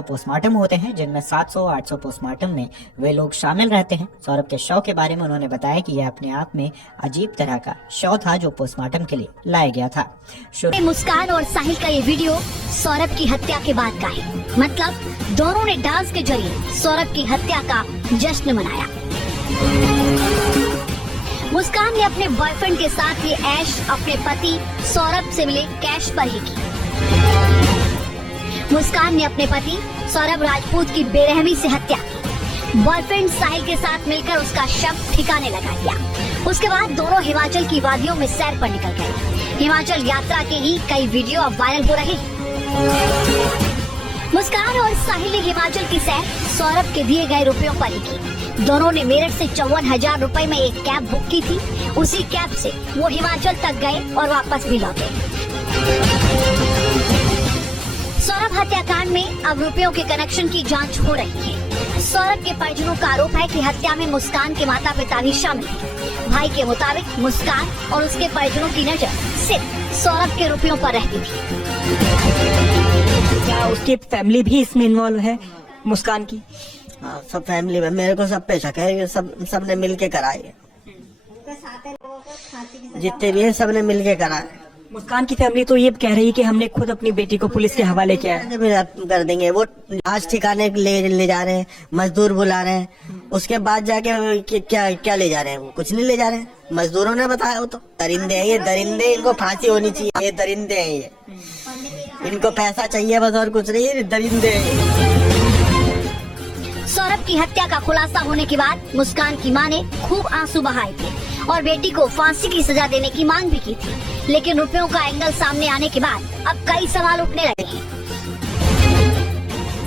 Postmortem होते हैं, जिनमें 700-800 पोस्टमार्टम में वे लोग शामिल रहते हैं। सौरभ के शव के बारे में उन्होंने बताया कि यह अपने आप में अजीब तरह का शव था जो पोस्टमार्टम के लिए लाया गया था। मुस्कान और साहिल का ये वीडियो सौरभ की हत्या के बाद का है। मतलब दोनों ने डांस के जरिए सौरभ की हत्या का जश्न मनाया। मुस्कान ने अपने बॉयफ्रेंड के साथ ये ऐश अपने पति सौरभ से मिले कैश पर ही की। मुस्कान ने अपने पति सौरभ राजपूत की बेरहमी से हत्या की। बॉयफ्रेंड साहिल के साथ मिलकर उसका शव ठिकाने लगा दिया। उसके बाद दोनों हिमाचल की वादियों में सैर पर निकल गए। हिमाचल यात्रा के ही कई वीडियो अब वायरल हो रहे हैं। मुस्कान और साहिल ने हिमाचल की सैर सौरभ के दिए गए रुपयों पर ही की। दोनों ने मेरठ से 54,000 रुपए में एक कैब बुक की थी। उसी कैब से वो हिमाचल तक गए और वापस भी लौटे। सौरभ हत्याकांड में अब रुपयों के कनेक्शन की जांच हो रही है। सौरभ के परिजनों का आरोप है कि हत्या में मुस्कान के माता पिता भी शामिल थे। भाई के मुताबिक मुस्कान और उसके परिजनों की नजर सिर्फ सौरभ के रुपयों पर रहती थी। क्या उसकी फैमिली भी इसमें इन्वॉल्व है, मुस्कान की? हाँ, सब फैमिली में मेरे को सब पे शक है। ये सब ने मिल के कराई है। जितने भी है सब ने मिल के कराए। मुस्कान की फैमिली तो ये कह रही है कि हमने खुद अपनी बेटी को पुलिस के हवाले किया है। कर देंगे, वो आज ठिकाने ले जा रहे हैं, मजदूर बुला रहे हैं। उसके बाद जाके क्या ले जा रहे हैं? वो कुछ नहीं ले जा रहे हैं। मजदूरों ने बताया। वो तो दरिंदे हैं, ये दरिंदे, इनको फांसी होनी चाहिए। ये दरिंदे हैं, ये इनको पैसा चाहिए बस और कुछ नहीं। दरिंदे हैं। सौरभ की हत्या का खुलासा होने के बाद मुस्कान की मां ने खूब आंसू बहाए थे और बेटी को फांसी की सजा देने की मांग भी की थी। लेकिन रुपयों का एंगल सामने आने के बाद अब कई सवाल उठने लगे हैं।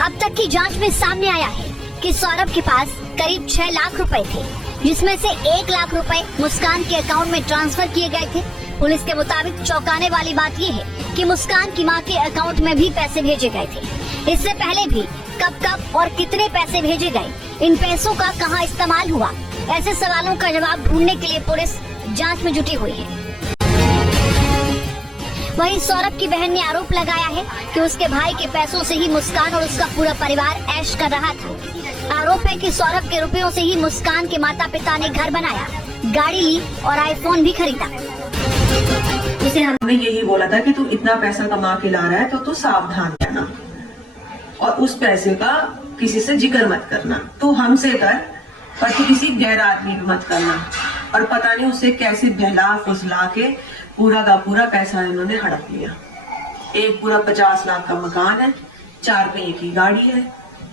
अब तक की जांच में सामने आया है कि सौरभ के पास करीब 6 लाख रुपए थे, जिसमें से 1 लाख रुपए मुस्कान के अकाउंट में ट्रांसफर किए गए थे। पुलिस के मुताबिक चौंकाने वाली बात ये है कि मुस्कान की मां के अकाउंट में भी पैसे भेजे गए थे। इससे पहले भी कब और कितने पैसे भेजे गए, इन पैसों का कहां इस्तेमाल हुआ, ऐसे सवालों का जवाब ढूंढने के लिए पुलिस जांच में जुटी हुई है। वहीं सौरभ की बहन ने आरोप लगाया है कि उसके भाई के पैसों से ही मुस्कान और उसका पूरा परिवार ऐश कर रहा था। आरोप है कि सौरभ के रुपयों से ही मुस्कान के माता पिता ने घर बनाया, गाड़ी ली और आईफोन भी खरीदा। उसे हमने यही बोला था कि तू इतना पैसा कमा के ला रहा है तो तू सावधान रहना और उस पैसे का किसी से जिक्र मत करना। तू हमसे कर, पर तू किसी गैर आदमी को मत करना। और पता नहीं उसे कैसे बहला फुसला के पूरा का पूरा पैसा इन्होंने हड़प लिया। एक पूरा 50 लाख का मकान है, 4 पहिए की गाड़ी है,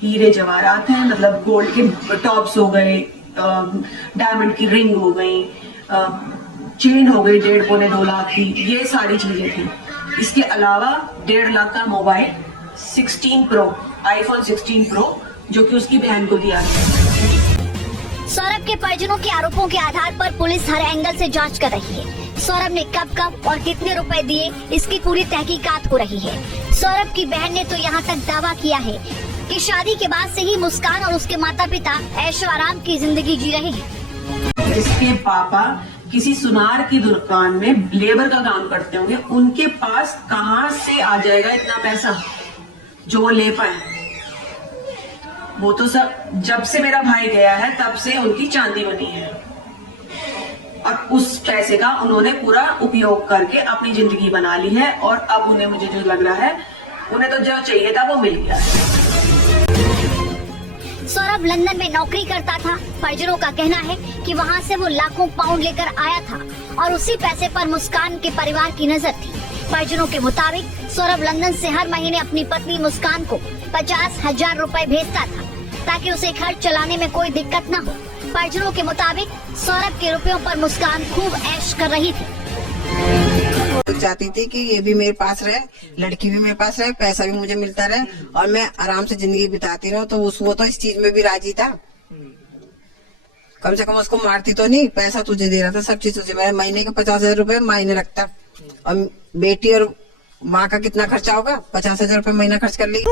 हीरे जवाहरात हैं, मतलब गोल्ड के टॉप्स हो गए, डायमंड की रिंग हो गई, चेन हो गई 1.5-2 लाख की, ये सारी चीजें थी। इसके अलावा 1.5 लाख का मोबाइल 16 प्रो, आईफोन 16 प्रो, जो कि उसकी बहन को दिया गया। सौरभ के परिजनों के आरोपों के आधार पर पुलिस हर एंगल से जांच कर रही है। सौरभ ने कब और कितने रुपए दिए, इसकी पूरी तहकीकात हो रही है। सौरभ की बहन ने तो यहाँ तक दावा किया है कि शादी के बाद से ही मुस्कान और उसके माता पिता ऐशो आराम की जिंदगी जी रहे हैं। जिसके पापा किसी सुनार की दुकान में लेबर का काम करते होंगे, उनके पास कहाँ से आ जाएगा इतना पैसा जो वो ले पाए? वो तो सब जब से मेरा भाई गया है तब से उनकी चांदी बनी है और उस पैसे का उन्होंने पूरा उपयोग करके अपनी जिंदगी बना ली है। और अब उन्हें, मुझे जो लग रहा है, उन्हें तो जो चाहिए था वो मिल गया है। सौरभ लंदन में नौकरी करता था। परिजनों का कहना है कि वहां से वो लाखों पाउंड लेकर आया था और उसी पैसे पर मुस्कान के परिवार की नजर थी। परिजनों के मुताबिक सौरभ लंदन से हर महीने अपनी पत्नी मुस्कान को 50,000 रुपए भेजता था ताकि उसे खर्च चलाने में कोई दिक्कत न हो। परिजनों के मुताबिक सौरभ के रुपयों पर मुस्कान खूब ऐश कर रही थी। तो चाहती थी कि ये भी मेरे पास रहे, लड़की भी मेरे पास रहे, पैसा भी मुझे मिलता रहे और मैं आराम से जिंदगी बिताती रहूं। तो वो तो इस चीज में भी राजी था। कम से कम उसको मारती तो नहीं, पैसा तुझे दे रहा था, सब चीज तुझे। मैं महीने के 50,000 रुपए मायने रखता और बेटी और माँ का कितना खर्चा होगा, 50,000 रुपए महीना खर्च कर ली।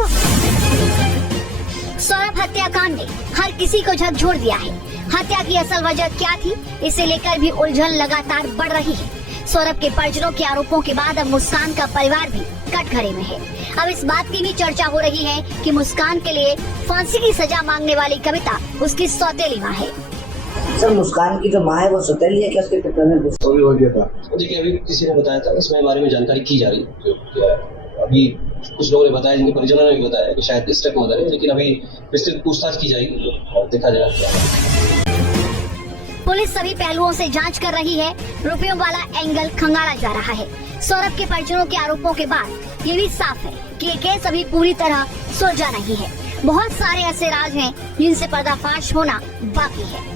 सौरभ हत्याकांड ने हर किसी को झकझोर दिया है। हत्या की असल वजह क्या थी, इसे लेकर भी उलझन लगातार बढ़ रही है। सौरभ के परिजनों के आरोपों के बाद अब मुस्कान का परिवार भी कटघरे में है। अब इस बात की भी चर्चा हो रही है कि मुस्कान के लिए फांसी की सजा मांगने वाली कविता उसकी सौतेली माँ है। सर, मुस्कान की जो माँ है वो सौतेली है क्या? उसके पिता ने अभी हो गया था। देखिए, अभी किसी ने बताया था, इसमें बारे में जानकारी की जा रही है। अभी कुछ लोगों ने बताया, जिनके परिजनों ने भी बताया कि शायद स्टेप मदर है, लेकिन अभी विस्तृत पूछताछ की जाएगी और देखा जाएगा क्या। पुलिस सभी पहलुओं से जांच कर रही है। रुपयों वाला एंगल खंगाला जा रहा है। सौरभ के परिजनों के आरोपों के बाद ये भी साफ है कि ये केस अभी पूरी तरह सुलझा नहीं है। बहुत सारे ऐसे राज हैं जिनसे पर्दाफाश होना बाकी है।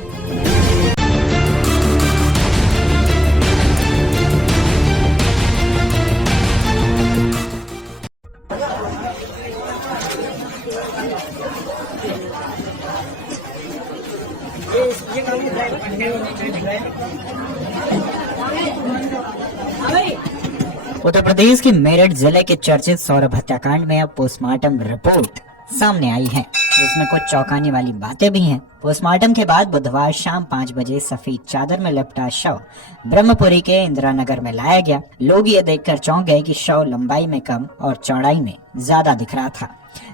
उत्तर प्रदेश के मेरठ जिले के चर्चित सौरभ हत्याकांड में अब पोस्टमार्टम रिपोर्ट सामने आई है, जिसमें कुछ चौंकाने वाली बातें भी हैं। पोस्टमार्टम के बाद बुधवार शाम 5 बजे सफेद चादर में लिपटा शव ब्रह्मपुरी के इंदिरा नगर में लाया गया। लोग ये देखकर चौंक गए कि शव लंबाई में कम और चौड़ाई में ज्यादा दिख रहा था।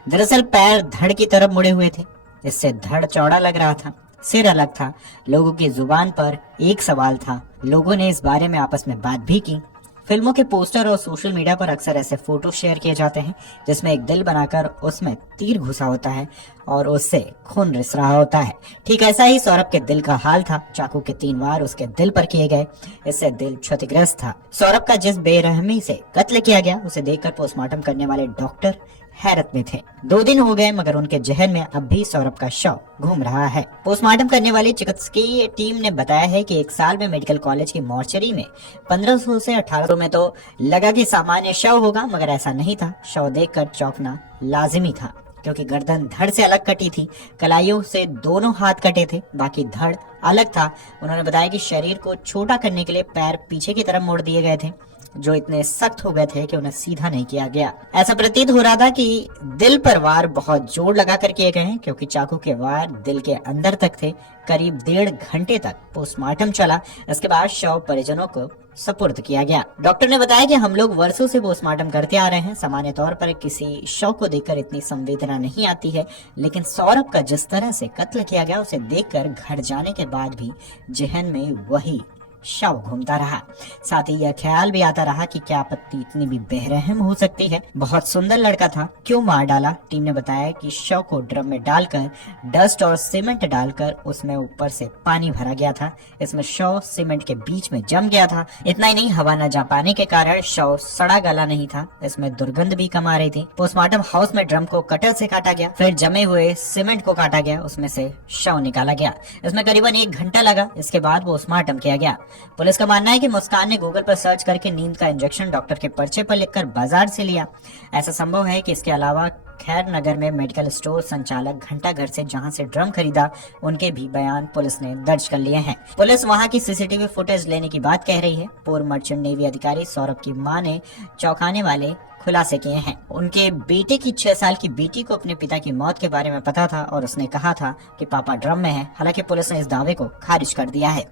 दरअसल पैर धड़ की तरफ मुड़े हुए थे, इससे धड़ चौड़ा लग रहा था, सिर अलग था। लोगों की जुबान पर एक सवाल था। लोगों ने इस बारे में आपस में बात भी की। फिल्मों के पोस्टर और सोशल मीडिया पर अक्सर ऐसे फोटो शेयर किए जाते हैं जिसमें एक दिल बनाकर उसमें तीर घुसा होता है और उससे खून रिस रहा होता है। ठीक ऐसा ही सौरभ के दिल का हाल था। चाकू के 3 वार उसके दिल पर किए गए, इससे दिल क्षतिग्रस्त था। सौरभ का जिस बेरहमी से कत्ल किया गया उसे देखकर पोस्टमार्टम करने वाले डॉक्टर हैरत में थे। 2 दिन हो गए मगर उनके जहन में अब भी सौरभ का शव घूम रहा है। पोस्टमार्टम करने वाली चिकित्सकीय टीम ने बताया है कि 1 साल में मेडिकल कॉलेज की मॉर्चरी में 1500 से 1800 में तो लगा कि सामान्य शव होगा, मगर ऐसा नहीं था। शव देखकर चौंकना लाजिमी था, क्योंकि गर्दन धड़ से अलग कटी थी, कलाइयों से दोनों हाथ कटे थे, बाकी धड़ अलग था। उन्होंने बताया कि शरीर को छोटा करने के लिए पैर पीछे की तरफ मोड़ दिए गए थे, जो इतने सख्त हो गए थे कि उन्हें सीधा नहीं किया गया। ऐसा प्रतीत हो रहा था कि दिल पर वार बहुत जोर लगाकर किए गए हैं, क्योंकि चाकू के वार दिल के अंदर तक थे। करीब 1.5 घंटे तक पोस्टमार्टम चला। इसके बाद शव परिजनों को सुपुर्द किया गया। डॉक्टर ने बताया कि हम लोग वर्षों से पोस्टमार्टम करते आ रहे हैं। सामान्य तौर पर किसी शव को देखकर इतनी संवेदना नहीं आती है, लेकिन सौरभ का जिस तरह से कत्ल किया गया उसे देखकर घर जाने के बाद भी जहन में वही शव घूमता रहा। साथ ही यह ख्याल भी आता रहा कि क्या पत्नी इतनी भी बेरहम हो सकती है। बहुत सुंदर लड़का था, क्यों मार डाला। टीम ने बताया कि शव को ड्रम में डालकर डस्ट और सीमेंट डालकर उसमें ऊपर से पानी भरा गया था। इसमें शव सीमेंट के बीच में जम गया था। इतना ही नहीं, हवा न जा पाने के कारण शव सड़ा गला नहीं था। इसमें दुर्गंध भी कम आ रही थी। पोस्टमार्टम हाउस में ड्रम को कटर से काटा गया, फिर जमे हुए सीमेंट को काटा गया, उसमें से शव निकाला गया। इसमें करीबन 1 घंटा लगा। इसके बाद पोस्टमार्टम किया गया। पुलिस का मानना है कि मुस्कान ने गूगल पर सर्च करके नींद का इंजेक्शन डॉक्टर के पर्चे पर लिखकर बाजार से लिया। ऐसा संभव है कि इसके अलावा खैर नगर में मेडिकल स्टोर संचालक घंटा घर से जहां से ड्रम खरीदा उनके भी बयान पुलिस ने दर्ज कर लिए हैं। पुलिस वहां की सीसीटीवी फुटेज लेने की बात कह रही है। पूर्व मर्चेंट नेवी अधिकारी सौरभ की मां ने चौंकाने वाले खुलासे किए हैं। उनके बेटे की 6 साल की बेटी को अपने पिता की मौत के बारे में पता था और उसने कहा था कि पापा ड्रम में है। हालांकि पुलिस ने इस दावे को खारिज कर दिया है।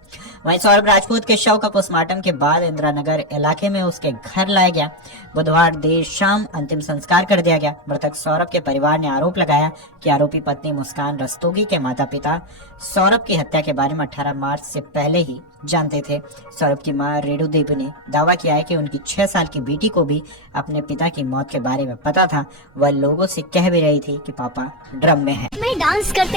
वहीं सौरभ राजपूत के शव का पोस्टमार्टम के बाद इंदिरा नगर इलाके में उसके घर लाया गया। बुधवार देर शाम अंतिम संस्कार कर दिया गया। मृतक सौरभ के परिवार ने आरोप लगाया कि आरोपी पत्नी मुस्कान रस्तोगी के माता पिता सौरभ की हत्या के बारे में 18 मार्च से पहले ही जानते थे। सौरभ की मां रेणु देवी ने दावा किया है कि उनकी 6 साल की बेटी को भी अपने पिता की मौत के बारे में पता था। वह लोगों से कह भी रही थी कि पापा ड्रम में है। मैं डांस करते